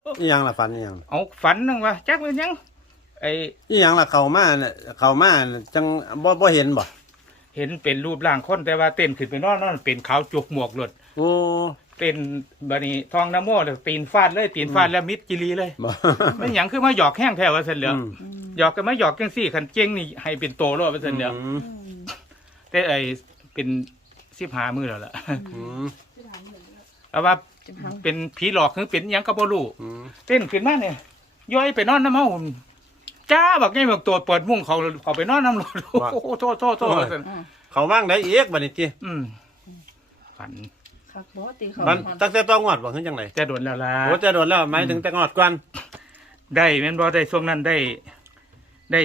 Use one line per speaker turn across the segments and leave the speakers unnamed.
อีหยังล่ะฝันอีหยัง
เอาฝันนึงว่าจักเป็นหยังไอ้
อีหยังล่ะเข้ามาเนี่ยเข้ามาจังบ่เห็นบ่
เห็นเป็นรูปร่างคนแต่ว่าเต้นขึ้นไปนอนเป็นขาวจุกหมวกหลด
โอ้
เต้นบัดนี้ทองน้ำโม่เลยตีนฟาดเลยตีนฟาดแล้วมิดจิรีเลย
บ่
มันหยังคือมาหยอกแห้งแถวว่าซั่นเหลือ
อืม
หยอกกันมาหยอกจังซี่คันเก่งนี่ให้เป็นโตโลดว่าซั่นเหลือแต่ไอ้เป็น15มื้อแล้วล่ะ
อืม
เอาว่าเป็นผีหลอกคือเป็นหยังก็บ่รู้
อืม
เต้นขึ้นมาเนี่ยย้อยไปนอนน้ำเมาจ้าบักไงบักตัวเปิดมุ้งเขาไปนอนน้ำรถโอ้โหโทษว่าซั่น
เขาว่างได้อีกบัดนี้ติ
ฝัน
ครับปกติเขา
มันตั้งแต่ต้องงอดบ่คือจังได๋
แต่โดนแล้วล่ะ
โอ้จะโดนแล้วหมายถึงแต่งอดก่อน
ได้แม่นบ่ได้ช่วงนั้นได้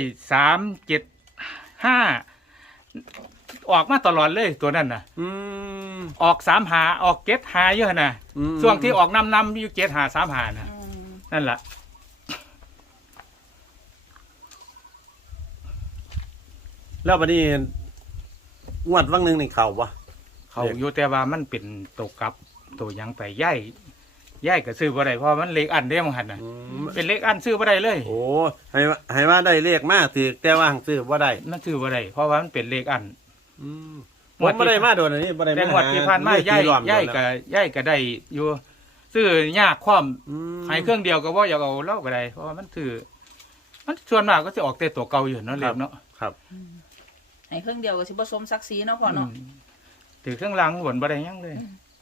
375ออกมาตลอดเลยตัวนั้นน่ะ
อืม
ออก35ออก75อยู่หั่นน่ะ
อืม
ช่วงที่ออกนำอยู่7535น่ะนั่นล่ะ
แล้วบัดนี้งวดวังหนึงนี่เข้าบ่
เขาอยู่แต่ว่ามันเป็นตัวกลับตัวหยังไปย่ายก็ซื้อบ่ได้เพราะมันเลขอันเด้มันหั่นน่ะ
อืม
เป็นเลขอันซื้อบ่ได้เลย
โอ้ให้ว่าได้เลขมาถือแต่ว่าซื้อบ่ได้
มันซื้อบ่ได้เพราะว่ามันเป็นเลขอัน
อืมผมบ่ได้มาโดนอันนี้บ่ได้
แต่
มาง
วดที่ผ่านมาย่ายก็ได้อยู่ซื้อยากความ
อืม
ให้เครื่องเดียวก็บ่อยากเอาเล่าก็ได้เพราะว่ามันถือมันส่วนมากก็สิออกแต่ตัวเก่าอยู่เนาะเลขเนาะ
ครับ
ให้เครื่องเดียวก็สิบ่สมศักดิ์ศรีเนาะพ่อเนาะ
ถือเครื่องรางหวนบ่ได้หยังเลย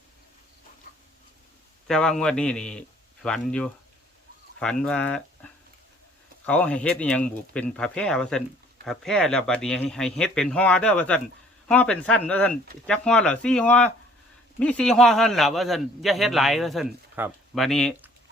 แต่ว่างวดนี้นี่ฝันอยู่ ฝันว่า เขาให้เฮ็ดอหยังบุเป็นผ้าแพร่ว่าซั่นผ้าแพร่แล้วบัดนี้ให้เฮ็ดเป็นห่อเด้อว่าซั่นห่อเป็นสั้นว่าซั่นจักห่อละ4ห่อมี4ห่อเท่านั้นล่ะว่าซั่นอย่าเฮ็ดหลายว่าซั่น
ครับ
บัดนี้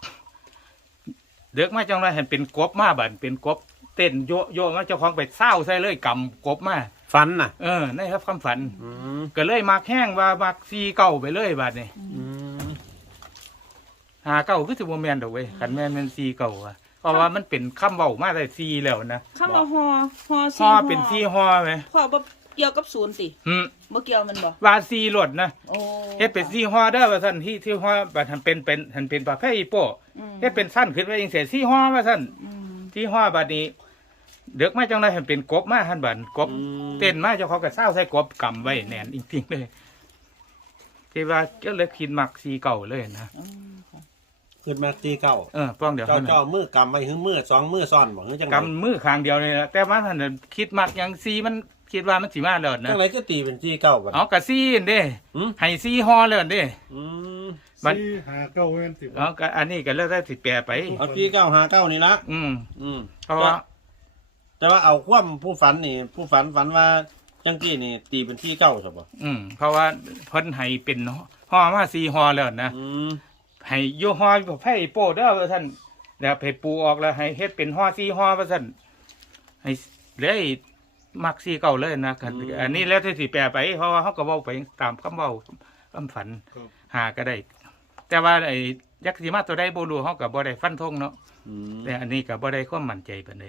เด็กมาจังไรเห็นเป็นกบมาบัดเป็นกบเต้นโยมาเจ้าของไปเศร้าใส่เลยกำกบมา
ฝันน่ะ
นี่ครับความฝัน
อืม
ก็เลยมักแห้งว่ามักซีเก่าไปเลยบัดนี้
อืม
หาเก่าคือสิบ่แม่นดอกเว้ยคันแม่นเป็นซีเก่าอะเพราะว่ามันเป็นคำเว้ามาได้ซีแล้วนะ
คำว่าฮอ
ฮอเป็นซีฮอไหม
พ่อบ่เกี่ยวกับศูนย์ติ
อืม
บ่เกี่ยวมันบ่
ว่าซีรถนะ
โอ้
เฮ็ดเป็นซีฮอเด้อว่าซั่นที่ฮอบัดหันเป็นประเภทอีโป้เฮ็ดเป็นสั้นขึ้นไปจังซี่ซีฮอว่าซั่น ที่ห้อบัดนี้เด็กมาจังไรเห็นเป็นกบมาหันบันกบเต้นมาเจ้าเขาก็เศร้าใส่กบกำไว้แน่นจริงๆเลยที่ว่าก็เลยคิดมักซีเก่าเลยนะ
ขึ้นมาตีเก้า
ป้องเดี๋ยว
เจ้า
เขา
เจ้ามือกำไว้หึงมือสองมือซ่อนบ่หึงจังได
กำมือข้างเดียวเลยนะแต่ว่าท่านนะคิดมักอย่างซีมันคิดว่ามันสีมาแล้วนะ
จังไดก็ตีเป็นตีเก้าบัด
เอากะซีนเด้
หืม
ให้ซีฮอแล้วเด้
อืม
มัน
สี่หาเก้าเว้นสิบ
เอาก็อันนี้ก็แล้วได้สิแปรไป
เอาตีเก้าหาเก้านี่ละ
อืม
อืม
เพราะว่า
แต่ว่าเอาความผู้ฝันนี่ ผู้ฝันว่าจังกี้นี่ ตีเป็นตีเก้าใช่บ่
เพราะว่าเพิ่นให้เป็นฮอมาซีฮอแล้วนะ
อืม
ให้โยฮอแบบให้โป้เด้อว่าท่านแล้วให้ปูออกแล้วให้เฮ็ดเป็นฮอซีฮอว่าท่านให้เลยมักซีเก่าเลยนะกันอันนี้แล้วที่สิแปลไปเพราะว่าเขาก็เว้าไปตามคำเว้าคำฝันหาก็ได้ แต่ว่าไอ้ยักษ์สีมาตัวใดบ่รู้เขาก็บ่ได้ฟันธงเนาะ
อืม
แต่อันนี้ก็บ่ได้ความมั่นใจปานใด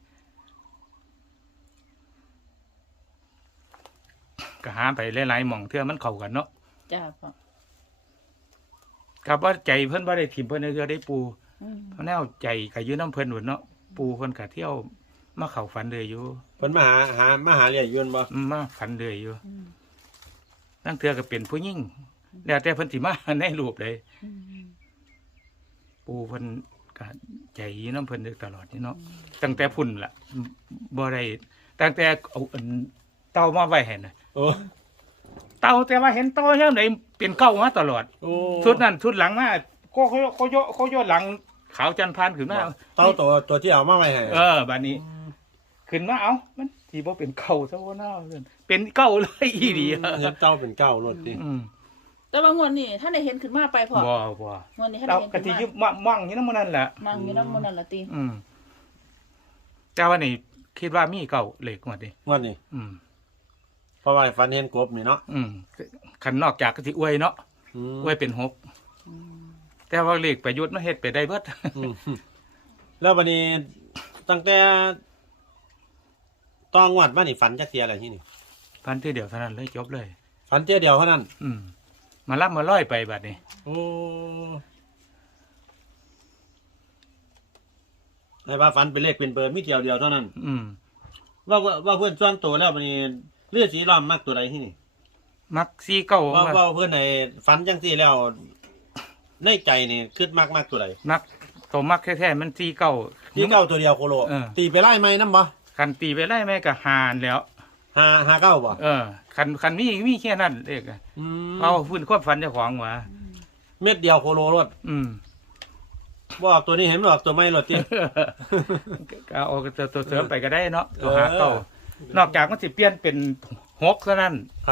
ก็หาไปหลายๆหม่องเทื่อมันเข้ากันเนาะ
จ้าพ่อ
ก็บ่ใจเพิ่นบ่ได้ถิ่มเพิ่นเทื่อได้ปู
อืม
เพราะแนวใจก็อยู่น้ำเพิ่นหมดเนาะปูเพิ่นก็เที่ยวมาเข้าฝันเลยอยู่
เพิ่นมาหาเรียกยืนบ่
มาฝันเลยอยู่ตั้งเทื่อก็เป็นผู้หญิงแล้วแต่เพิ่นสิมาในรูปเลยปูเพิ่นก็ใจอยู่น้ำเพิ่นอยู่ตลอดนี่เนาะตั้งแต่พุ่นล่ะบ่ได้ตั้งแต่เอาอันเต่ามาไว้ให้น่ะ
โอ้
เต่าแต่ว่าเห็นเต่ายามใดเป็นเก้ามาตลอด
โอ้
ชุดนั้นชุดหลังมาโคโยหลังขาวจันทร์พานขึ้นมา
เต้าตัวที่เอามาไว้ให้
บัดนี้ ขึ้นมาเอามันที่บ่เป็นเก่าซะว่าน่าเป็นเก่าเลยอีหลี
เห็นเต้าเป็นเก้ารถดิ
แต่ว่างวดนี้ท่านได้เห็นขึ้นมาไปพ่อ
บ่
งวดนี้ท่าน
เรา
ได้เห็น
กะ
ขึ้น
ทิ
มา
ยึบมั่งอยู่นำนั้นแหละ
นั่งอยู่นำมื้อนั้นล่ะติ
แต่ว่านี่คิดว่ามีเก่าเลขหมดนี่
งวดนี้
อืม
เพราะว่าฝันเห็นกบนี่เนาะ
คันนอกจากกะทิอวยเนาะ
อืม
อวยเป็น6แต่ว่าเลขประยุทธ์มันเฮ็ดไปได้เบิด
อืมแล้ววันนี้ตั้งแต่ตองวัดมานี่ฝันจักเทียอะไรที่นี่
พันที่เดียวเท่านั้นเลยจบเลย
ฝันเทียเดียวเท่านั้น
มารับมาร้อยไปบัดนี้
โอ้ให้ว่าฝันเป็นเลขเป็นเบอร์มีเที่ยวเดียวเท่านั้น
อืม
ว่าเพื่อนส่วนตัวแล้วมันนี่เลือดสีล้อมมักตัวใดที่นี่
มักซีเก้า
ว่าเพื่อนในฝันจังซี่แล้วในใจนี่คิดมักตัวใด
มักตัวมักแท้ๆมันซีเก้า
ที่เก้าตัวเดียวโคโล
เออ
ตีไปไล่ไหมน้ำบ่
คันตีไปไล่แม่ก็หานแล้ว
หาเก้าบ่
คันมีแค่นั้นเองเอาพื้นความฝันเจ้าของว่า
เม็ดเดียวโคโลรถ
อืม
บอกตัวนี้เห็นบอกตัวไม่รถที่
ก็เอาตัวเสริมไปก็ได้เนาะตัวหาเก้านอกจากมันสิเปลี่ยนเป็น6เท่านั้น
ครับ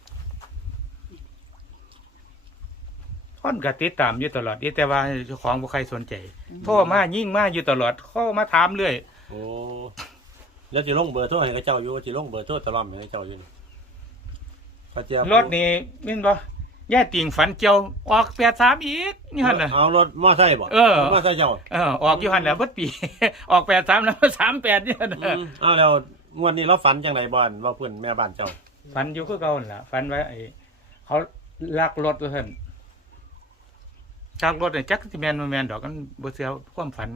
คนก็ติดตามอยู่ตลอดนี่แต่ว่าเจ้าของบ่ใครสนใจโทรมายิ่งมาอยู่ตลอดเข้ามาถามเรื่อย
โอ้แล้วจะลงเบอร์โทรให้กับเจ้าอยู่จะลงเบอร์โทรตลอดให้เจ้าอยู่นี่เขาจะ
รถนี่แม่นบ่ย่าติ่งฝันเจียวออก83อีกนี่หั่นน่ะ
เอารถมอไซค์บ่
เออ
มอไซค์เจ้า
ออกอยู่หั่นแหละเบิดปี ออก83แล้ว38นี่หั่นน่ะ
เอาแล้วงวดนี้เราฝันจังไรบ้านว่าเพื่อนแม่บ้านเจ้า
ฝันอยู่คือเก่านั่นล่ะฝันไว้ไอ้เขาลักรถว่าซั่นจากรถนี่จักสิแม่นบ่แม่นดอกกันบ่เชื่อความฝัน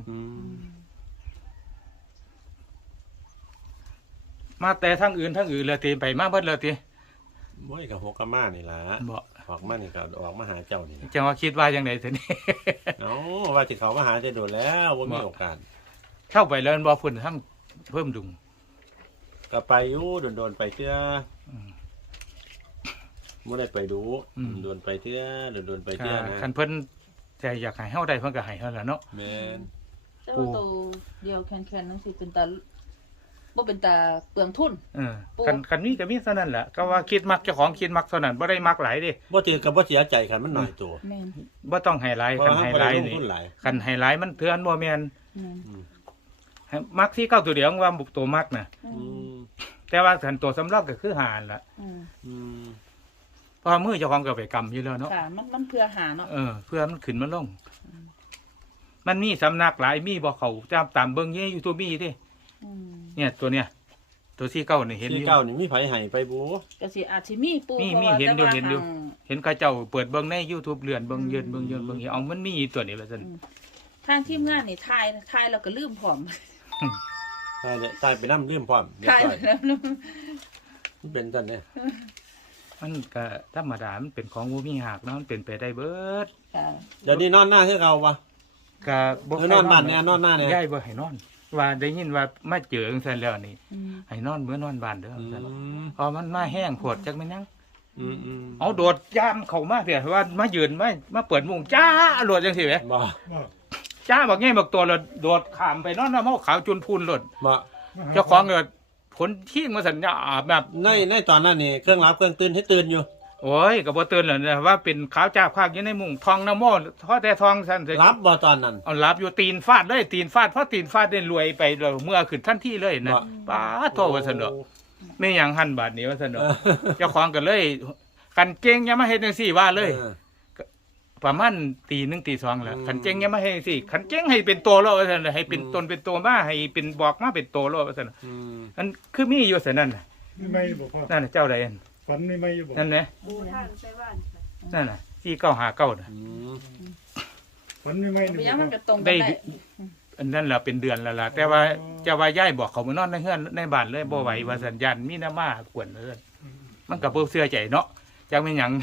มาแต่ทั้งอื่นเลยตีไปมาเบิดเลยตี
บ่ยกับหกกะมานี่ล่ะ
บ่
ออกมานี่ก็ออกมาหาเจ้านี่นะ
จังว่าคิดว่าจังได๋ซั่นนี่
เอาว่าที่เขามาหาจะโดนแล้วว่ามีโอกาส
เข้าไปแล้วบ่พุ่นทั้งเพิ่มดุง
ก็ไปอยู่โดนไปเทื่อ
อืม
บ่ได้ไปดู
อืม
โดนไปเทื่อโดนไปเทื่อนะ
คันเพิ่นแต่อยากให้เฮาได้เพิ่นก็ให้เฮาล่ะเนาะ
แม่น
แต่ว่าตัวเดียวแคนนั่นสิเป็นตาบ่เป็นตาเปลืองทุน
คันมีก็มีเท่านั้นแหละก็ว่าคิดมักเจ้าของคิดมักเท่านั้นบ่ได้มักหลายเด้
บ่ถือกับบ่เสียใจคันมันหน่อยตัว
แม่น
บ่ต้องให้หลาย
เพราะ
คัน
ว่า
ให้
บ่
ห
ได้
ลาย
ลง
นี่
ทุนหลาย
คันให้หลายมันเทือนบ่แม่น
แม่น
ให้มักที่เก้าตัวเดียวว่าบุกตัวมักน่ะ
อื
อื
ม
ม
แต่ว่าคันตัวสำรองก็คือหารล่ะ
อืม
อืม
เพราะมือเจ้าของก็ไปกำอยู่แล้วเนาะ
ค่ะมันเพื่อหาเนาะ
เพื่อมันขึ้นมาลง มันมีสำนักหลายมีบอกเขาตามเบิ้งเย่อยู่ตัวมีดิ
อืม
เนี่ยตัวเนี้ยตัวที่เก้าเนี่ยเห็นอ
ที่
ยู่
เก้านี่มีไผให้ไปบ่
ก็สิอาจสิมีปู
มี
พราะว่า
เห็นอยู่
แต่ว่า
เห็นอยู่
ทาง
เห็นเข้าเจ้าเปิดเบิ้งใน YouTube เลื่อนเบิ้งเยืนเบิ้งเอามันมีตัวนี้ละสัน
ทางทีมงานนี่ทายแล้วก็ลืมพร้อม
ใช่เลยใช่ไปนำลืมพร้อมเรียบ
ทาย
ร้อย
แล้วลืม
มันเป็นซั่นเด้
มันก็ธรรมดามันเป็นของบ่มีหักเนาะมันเป็นไปได้เบิด
ค่ะ
เดี๋ยวนี้นอนหน้าคือเก่าบ่
ก็บ่
นอนบ้านเนี่ยนอนหน้าเนี่ย
ย้ายบ่ให้นอน ว่าได้ยินว่ามาเจอจังซั่นแล้วนี่
อืม
ให้นอนเหมือนนอนบ้านเด้อ
อื
ซั่น
ม
พอมันมาแห้งโพดจักแม่นยัง
อืมอืม
เอาโดดยามเข้ามาเสียว่ามายืนมาเปิดมุงจ้าโดดจังซี่แหม
บ่
จ้าบอกไงบอกตัวเราโดดข้ามไปนอนน้ำเขาขาวจุนพูนหลด
บ่
เจ้าของเกิดผลที่มาสัญญาแบบ
ในตอนนั้นนี่เครื่องรับเครื่องตื่นให้ตื่นอยู่
โอ้ยกับบ่เตือนเลยนะว่าเป็นขาวจ้าภาคอยู่ในมุงทองน้ำโม่ทอแต่ทองสัน
รับบ่ตอนนั้น
เอารับอยู่ตีนฟาดเลยตีนฟาดเพราะตีนฟาดได้รวยไปเลยเมื่อขึ้นทันทีเลยนะ
บ่
ป้าโตว่าสันดอกไม่หยังหันบาทนี้ว่าสันดอก
เออ
เจ้าของกันเลยกันเก่งอยังมาเฮ็ดจังซี่ว่าเลย
ออ
ประมาณตี 1 ตี 2แหละขันเจ้งอยังมาเฮ็ดจังซี่ขันเจ้งให้เป็นตัวโลว่าสันให้เป็นตนเป็นตัวมาให้เป็นบอกมาเป็นตัวโลว่าสัน
อืม
อันคือมีอยู่สันนั่นน่ะ
ไม่บอกพ่อ
นั่นน่ะเจ้าใดอัน
ฝันไม่บอก
นั่นแหละ
ปูทางใส่บ้านค่ะ
นั่นน่ะ4959น่ะ
อืม
ฝันไม่
ไปยังมันก็ตรงกัน
ได้
ได้
อันนั้นล่ะเป็นเดือนแล้วล่ะแต่ว่าเจ้าว่าย้ายบอกเขามานอนในเฮือนในบ้านเลยบ่ไหวว่าสัญญาณมีน้ำมากวนเลยมันก็บ่เชื่อใจเนาะจักแม่นหยัง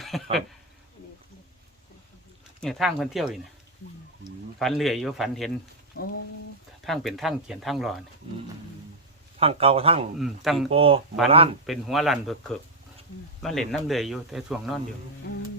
เนี่ยทางเพิ่นเที่ยวอยู่น่ะ
อืม
ฝันเรื่อยอยู่ฝันเห็น
โอ้
ทางเป็นทางเขียนทางรอน
อืมทั้งเก่าทั้ง
ตั้ง
โปโบ
ฝัน
ราณ
เป็นหัวลันเพิกๆมาเล่นน้ำเลื่อยอยู่แต่ช่วงนอนอยู่
อืม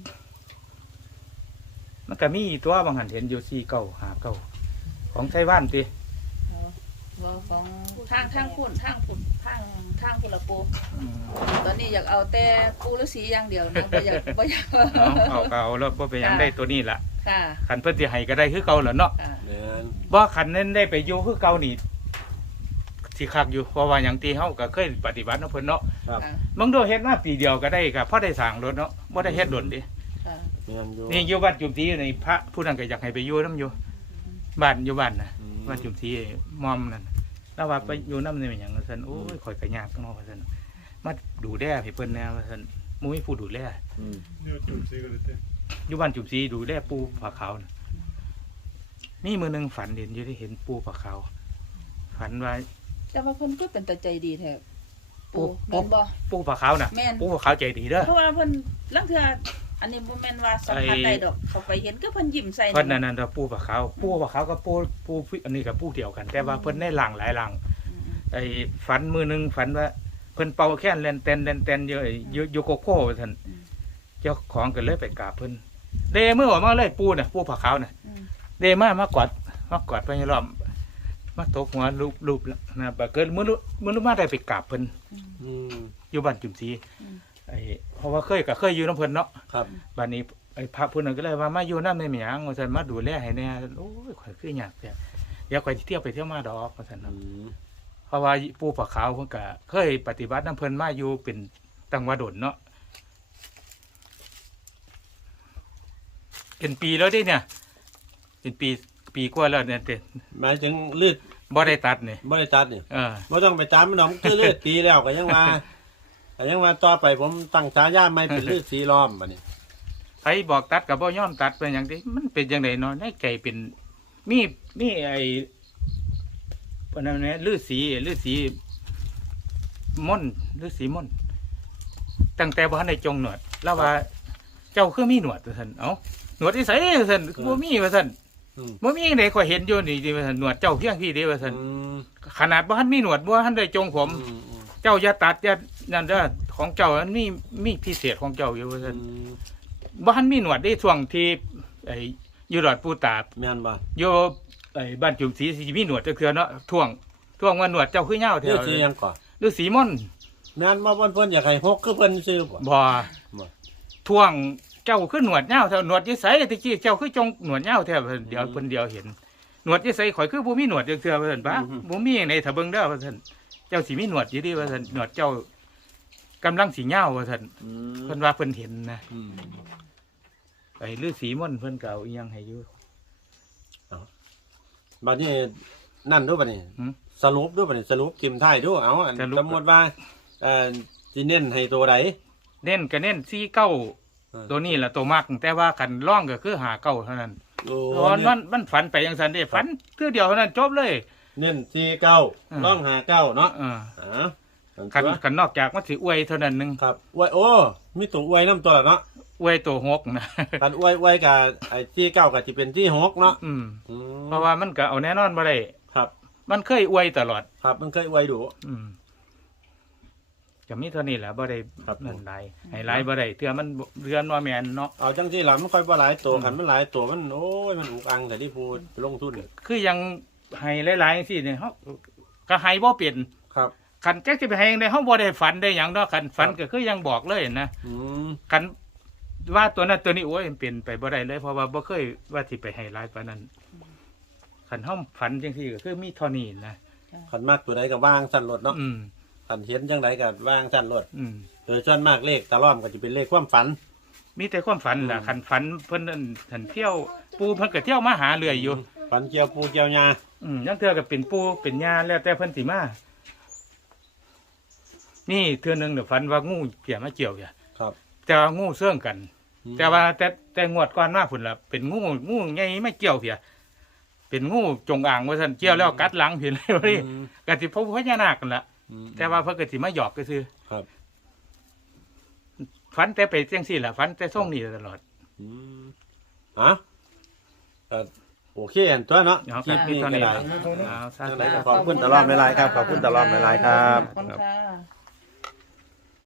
มันก็มีตัวบางหันเห็นอยู่4959ของไต้หวันติ
เอาบ่ของทางพุ่นทางพุ่นละปู ตอนนี้อยากเอาแต่ปูฤาษีอย่างเดียวนะบ่อยาก
เอาก็เอาแล้วบ่เป็นหยังได้ตัวนี้ล่ะ
ค่ะ
คันเพิ่นสิให้ก็ได้คือเก่าแหล้วเนาะ
ค่ะ
แม่น
บ่คันนั้นได้ไปอยู่คือเก่านี่สิคักอยู่เพราะว่าหยังที่เฮาก็เคยปฏิบัติเนาะเพิ่นเนาะ
ครับ
ค่ะ
มึงดูเฮ็ดมาปีเดียวก็ได้ก็พอได้สร้างรถเนาะบ่ได้เฮ็ดดนดิ
ค่ะ
แม่นอยู่
นี่อยู่บ้านจุมศรีในพระผู้นั้นก็อยากให้ไปอยู่นํอยู่บ้านอยู่บ้านน่ะ
อืม
บ้านจุมศรีมอมนั่นแล้วว่าไปอยู่นำนี่เป็นหยังว่าซั่นโอ้ยข่อยก็ยากเนาะว่าซั่นมาดูแลให้เพิ่นแน่ว่าซั่นบ่มีผู้ดูแล
อืม
เดี๋ยวจุดซีกันเลยเต้
อยู่บ้านจุมศรีดูแลปู่ผาขาวน่ะนี่มือหนึงฝันเห็นอยู่ได้เห็นปูปลาขาวฝันว่า
แต่ว่าเพิ่นก็เป็นตาใจดีแท้
ปู่
ปูแม่นบ่
ปูปลาขาวน่ะ
แม่น
ปูปลาขาวใจดีเด้อ
เพราะว่าเพิ่นลางเทื่ออันนี้บ่แม่นว่าสัมผัสได้ดอก เขาไปเห็นก็เพิ่นยิ้มใส่
เพิ่นนั่นปูปลาขาวกับปูอันนี้กับปูเดียวกัน แต่ว่าเพิ่นได้หลังหลายหลัง ไอ้ฝันมือหนึงฝันว่าเพิ่นเป่าแค่นเล่นเต้นอยู่โกโก้ท่านเจ้าของก็เลยไปกราบเพิ่นเดมือออกมาเลยปูน่ะปูผาขาวน่ะ
อืม
เดมากอดไปรอบมาตบหัวรูปนะบัดเกิดมื้อมาได้ไปกราบเพิ่น
อืม
อยู่บ้านจุ่มศรีไอ้เพราะว่าเคยอยู่น้ำเพิ่นเนาะ
ครับ
บัดนี้ไอ้พระผู้นั้นก็เลยว่ามาอยู่นำในหยังว่าซั่นมาดูแลให้แน่โอ้ยข่อยคือยากแต่เดี๋ยวข่อยสิเที่ยวไปเที่ยวมาดอกว่าซั่น
อื
เนาะ
ม
เพราะว่าปู่ปลาขาวเพิ่นก็เคยปฏิบัติน้ำเพิ่นมาอยู่เป็นตั้งว่าดนเนาะเป็นปีแล้วเด้เนี่ยเป็นปีกว่าแล้วเนี่ยเต้
หมายถึงเลือด
บ่ได้ตัดเนี่ย
บ่ได้ตัดนี่
เออ
บ่ต้องไปตามมันดอกมันคือเลือดตีแล้วก็ยังว่าก็ยังว่าต่อไปผมตั้งฉายาใหม่เป็นเลือดสีล้อมบัดนี้
ใครบอกตัดก็บ่ยอมตัดเป็นหยังติมันเป็นจังไดเนาะในใจเป็นมีไอ้ปานนั้นแหละฤาษีม่อนฤาษีม่อนตั้งแต่บ่ทันได้จงหนวดแล้วว่า เจ้าคือมีหนวดว่าซั่นเอ้าหนวดที่ไสว่าซั่นบ่มีว่าซั่น
อืม
บ่มีไหนข่อยเห็นอยู่นี่ที่ว่าซั่นหนวดเจ้าเพียงพี่เด้ว่าซั่น
อืม
ขนาดบ่ทันมีหนวดบ่ทันได้จงผม
อืม
เจ้าอย่าตัดอย่านั่นเด้อของเจ้ามันมีพิเศษของเจ้าอยู่ว่า
อื
ซั่น
ม
บ่ทันมีหนวดได้ช่วงที่ไอ้อยู่รอดปูตา
แม่นบ่
อยู่ไอ้บ้านจุ่มศรีสิมีหนวดจักเทื่อเนาะท่วงว่าหนวดเจ้าคือยาวแท้
เลือดสีหยังก่อน
ฤาษีม่อน
แม่นบ่เพิ่นอยากให้ฮกคือเพิ่นซื้อบ่
บ่
บ่
ท่วงเจ้าคือหนวดยาวแท้หนวดอยู่ไสตะกี้เจ้าคือจงหนวดยาวแท้เดี๋ยวเพิ่นเดียวเห็นหนวดอยู่ไสข่อยคือบ่มีหนวดจักเทื่อว่าซั่นปะบ่มีในถ้าเบิ่งเด้อว่าซั่นเจ้าสิมีหนวดอยู่ดิว่าซั่นหนวดเจ้ากำลังสิยาวว่าซั่น
อืม
เพิ่นว่าเพิ่นเห็นนะ
อืม
ไอ้ฤาษีม่อนเพิ่นก็เอาอีหยังให้อยู่
บัดนี้นั่นดูบัดนี้
หืม
สรุปดูบัดนี้สรุปทิมท้ายดูเอาอัน
สรุป
สมมุติว่าสิเน้นให้ตัวใด
เน้นก็เน้น49ตัวนี้ล่ะตัวมักแต่ว่าคันร่องก็คือ59เท่านั้น
โอ้
ตอนมันฝันไปจังซั่นเด้ฝันคือเดียวเท่านั้นจบเลย
เน้น49ต้อง59เนาะ
เออ
อ่า
คันนอกจากมันสิอวยเท่านั้นหนึง
ครับอวยโอ้มีตัวอวยน้ำตัวละเนาะ
อวยตัวหกนะ
กันอวยกับไอ้ที่9ก็สิเป็นที่6เนาะ
อืม
อืม
เพราะว่ามันก็เอาแน่นอนบ่ได้
ครับ
มันเคยอวยตลอด
ครับมันเคยอวยดู
อืมก็มีเท่านี้แหละบ่ได้
ครับ
นั่นหลายให้หลายบ่ได้เทื่อมันเรือนว่าแม่นเนาะ
เอาจังซี่ล่ะมันค่อยบ่หลายตัวคันมันหลายตัวมันโอ้ยมันอุกอังแต่ที่พูดลงทุน
คือยังให้หลายๆจังซี่เนี่ยเฮาก็ให้บ่เป็น
ครับ
คันแจ๊กสิไปให้จังได๋เฮาบ่ได้ฝันได้หยังดอกคันฝันก็คือยังบอกเลยนะ
อืม
คันว่าตัวนั้นตัวนี้โอ้ยมันเป็นไปบ่ได้เลยเพราะว่าบ่เคยว่าสิไปให้หลายปานนั้นคันเฮาฝันจังซี่ก็คือมีเท่านี้นะ
คันมากตัวใดก็วางสั่นรถเนาะ
อืม
คันเห็นจังไดก็วางสั่นรถ
อืม
โดยส่วนมากเลขตะล่อมก็จะเป็นเลขความฝัน
มีแต่ความฝันล่ะคันฝันเพิ่นนั่นหันเที่ยวปูเพิ่นก็เที่ยวมาหาเรื่อยอยู่
ฝันเกี่ยวปูเกี่ยวยา
ยังเทื่อก็เป็นปูเป็นญาแล้วแต่เพิ่นสิมานี่เทื่อหนึงเดี๋ยวฝันว่างูเกี่ยมาเกี่ยวอย่า
ครับ
แต่ว่างูเสื่องกัน
อืม
แต่ว่าแต่งวดก่อนมาพุ่นล่ะเป็นงูใหญ่ไม่เกี่ยวเพียเป็นงูจงอางว่าซั่นเกี่ยวแล้วกัดหลังเห็นเลยว่าดิ
อืม
ก็สิพบพญานาคกันล่ะ
อืม
แต่ว่าเพิ่นก็สิมาหยอกก็ซื่อ
ครับ
ฝันแต่ไปจังซี่ล่ะฝันแต่ส่งนี่ตลอด
อืมอ่ะก็โอเคอันตัวเนาะ
เอา
คลิป
มี
นี้
เท่า
ก็
นี้
ได้
เอาซะ
จังไดก็ขอบคุณตะล่อมหลายๆครับขอบคุณตะล่อมหลายๆครับ
ขอบคุณค่ะ